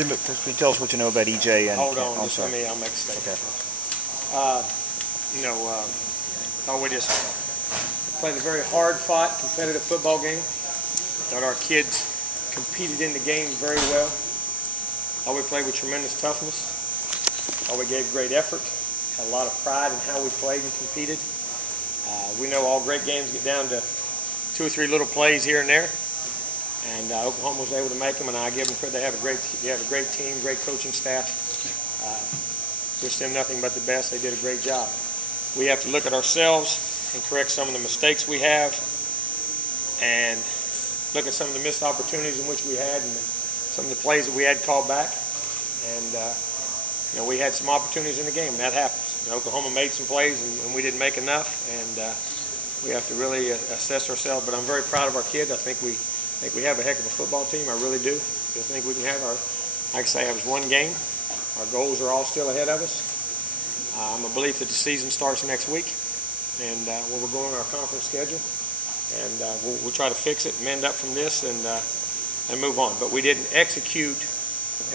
Jimbo, can you tell us what you know about EJ? And hold on, just let me. I'll make a statement. Okay. We just played a very hard-fought, competitive football game. Thought our kids competed in the game very well. Thought we played with tremendous toughness. Thought we gave great effort. Had a lot of pride in how we played and competed. We know all great games get down to 2 or 3 little plays here and there. And Oklahoma was able to make them, and I give them credit. They have a great team, great coaching staff. Wish them nothing but the best. They did a great job. We have to look at ourselves and correct some of the mistakes we have, and look at some of the missed opportunities in which we had, and some of the plays that we had called back. And we had some opportunities in the game, and that happens. Oklahoma made some plays, and we didn't make enough, and we have to really assess ourselves. But I'm very proud of our kids. I think we have a heck of a football team. I really do. I think we can have like I say, it was one game. Our goals are all still ahead of us. I'm a belief that the season starts next week, and we're going on our conference schedule, and we'll try to fix it, mend up from this, and move on. But we didn't execute.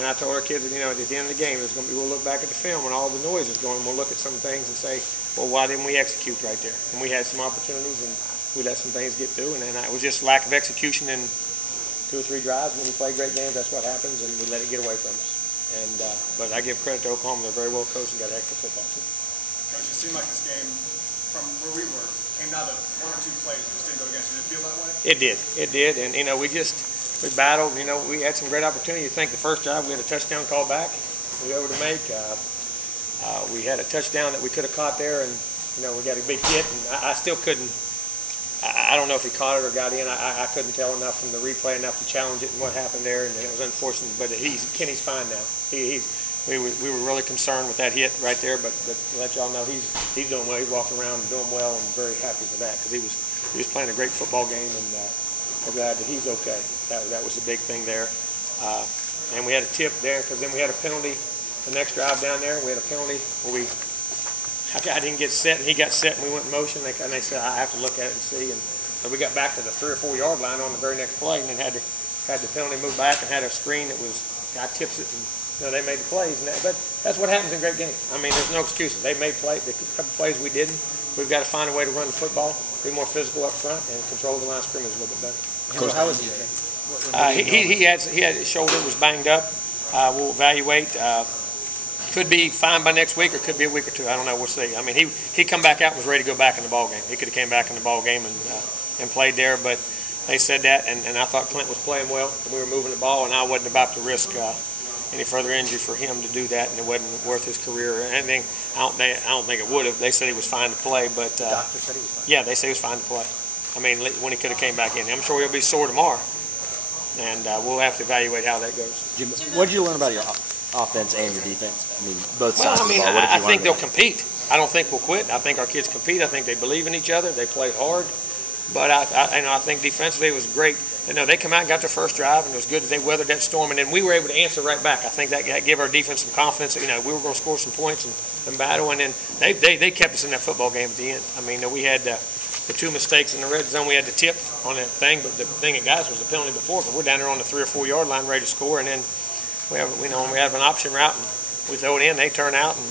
And I told our kids that, at the end of the game, we'll look back at the film when all the noise is going, we'll look at some things and say, well, why didn't we execute right there? And we had some opportunities, and we let some things get through, and then it was just lack of execution in 2 or 3 drives. When we play great games, that's what happens, and we let it get away from us. And but I give credit to Oklahoma; they're very well coached and got an excellent football team. Coach, it seemed like this game, from where we were, came down to 1 or 2 plays. It just didn't go against you. Did it feel that way? It did, and we battled. We had some great opportunity. You think the first drive we had a touchdown call back, we were able to make. We had a touchdown that we could have caught there, and we got a big hit. And I still couldn't. I don't know if he caught it or got in. I couldn't tell enough from the replay enough to challenge it and what happened there, and it was unfortunate. But Kenny's fine now. We were really concerned with that hit right there, but to let y'all know he's doing well. He's walking around and doing well, and very happy for that because he was playing a great football game, and we're glad that he's okay. That was the big thing there. And we had a tip there because then we had a penalty the next drive down there. We had a penalty where I didn't get set, and he got set, and we went in motion. And they said, I have to look at it and see. And so we got back to the 3 or 4 yard line on the very next play, and then had the penalty move back and had a screen that guy tips it, and they made the plays. But that's what happens in great games. I mean, there's no excuses. They made plays. The couple plays we didn't. We've got to find a way to run the football, be more physical up front, and control the line of scrimmage a little bit better. Coach, how was he? He had his shoulder was banged up. We'll evaluate. Could be fine by next week, or could be a week or 2. I don't know. We'll see. I mean, he come back out and was ready to go back in the ball game. He could have came back in the ball game and played there, but they said that, and I thought Clint was playing well, and we were moving the ball, and I wasn't about to risk any further injury for him to do that, and it wasn't worth his career or anything. I don't think it would have. They said he was fine to play, but the doctor said he was fine. Yeah, they said he was fine to play. I mean, when he could have came back in, I'm sure he'll be sore tomorrow, and we'll have to evaluate how that goes. Jimbo, what did you learn about your offense and your defense? I mean, both sides of the ball. I think they'll compete. I don't think we'll quit. I think our kids compete. I think they believe in each other. They play hard. But I think defensively it was great. They come out and got their first drive, and it was good that they weathered that storm, and then we were able to answer right back. I think that gave our defense some confidence that we were going to score some points and battle, and then they kept us in that football game at the end. I mean, we had the 2 mistakes in the red zone. We had the tip on that thing, but the thing that got us was the penalty before. But we're down there on the 3 or 4 yard line ready to score, and then we have an option route, and we throw it in. They turn out, and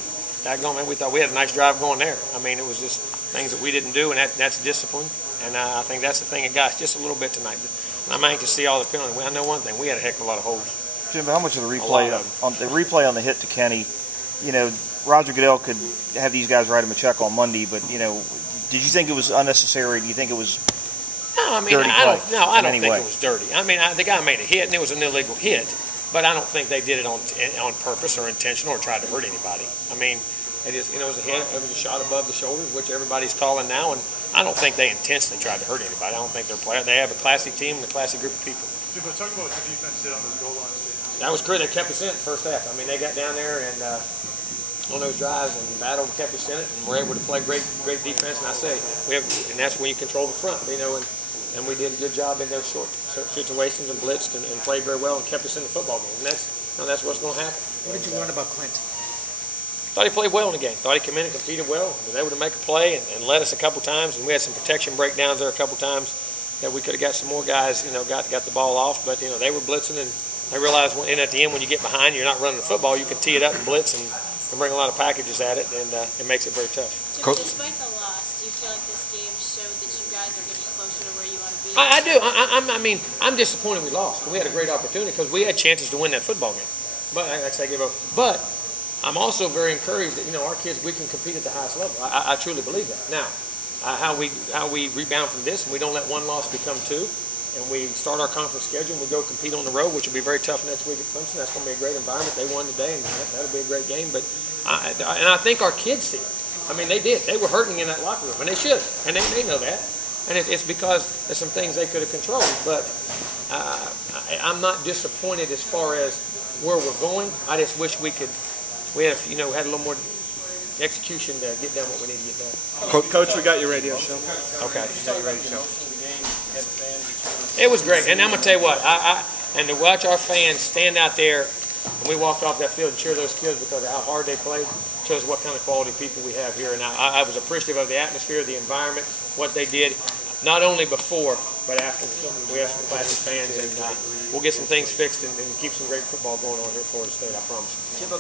we thought we had a nice drive going there. I mean, it was just things that we didn't do, and that's discipline. And I think that's the thing that got us just a little bit tonight. And I'm anxious to see all the penalties. I know one thing: we had a heck of a lot of holes. Jimbo, how much of the replay on the hit to Kenny? Roger Goodell could have these guys write him a check on Monday, but did you think it was unnecessary? Do you think it was? No, I mean, dirty I don't think way? It was dirty. I mean, the guy made a hit, and it was an illegal hit. But I don't think they did it on purpose or intentional or tried to hurt anybody. I mean, it was a hit. It was a shot above the shoulders, which everybody's calling now, and I don't think they intentionally tried to hurt anybody. I don't think they have a classy team and a classy group of people. Jimbo, talk about what the defense did on those goal lines. That was good. They kept us in the first half. I mean, they got down there and on those drives and battled and kept us in it, and we're able to play great defense. And I say and that's when you control the front, and we did a good job in those short situations and blitzed and played very well and kept us in the football game. And that's what's going to happen. What did you learn about Clint? Thought he played well in the game. Thought he came in and competed well. Was able to make a play and led us a couple times. And we had some protection breakdowns there a couple times that we could have got some more guys, got the ball off. But they were blitzing, and I realized at the end when you get behind, you're not running the football, you can tee it up and blitz and bring a lot of packages at it, and it makes it very tough. Jimbo, despite the loss, do you feel like this game showed that you guys are getting closer to where you want to be? I do. I mean, I'm disappointed we lost. We had a great opportunity because we had chances to win that football game. But like I said, I gave up. But I'm also very encouraged that our kids, we can compete at the highest level. I truly believe that. Now, how we rebound from this, and we don't let one loss become two, and we start our conference schedule and we go compete on the road, which will be very tough next week at Clemson. That's going to be a great environment. They won today, and that'll be a great game. But I think our kids see it. I mean, they did. They were hurting in that locker room, and they should, and they know that. And it's because there's some things they could have controlled. But I'm not disappointed as far as where we're going. I just wish we had a little more execution to get done what we need to get done. Coach, we got your radio show. Okay. We got your radio show. It was great, and I'm gonna tell you what. And to watch our fans stand out there, and we walked off that field and cheer those kids because of how hard they played, shows what kind of quality people we have here. And I was appreciative of the atmosphere, the environment, what they did, not only before but after. We have some classic fans, and we'll get some things fixed and keep some great football going on here at Florida State. I promise. Jimbo,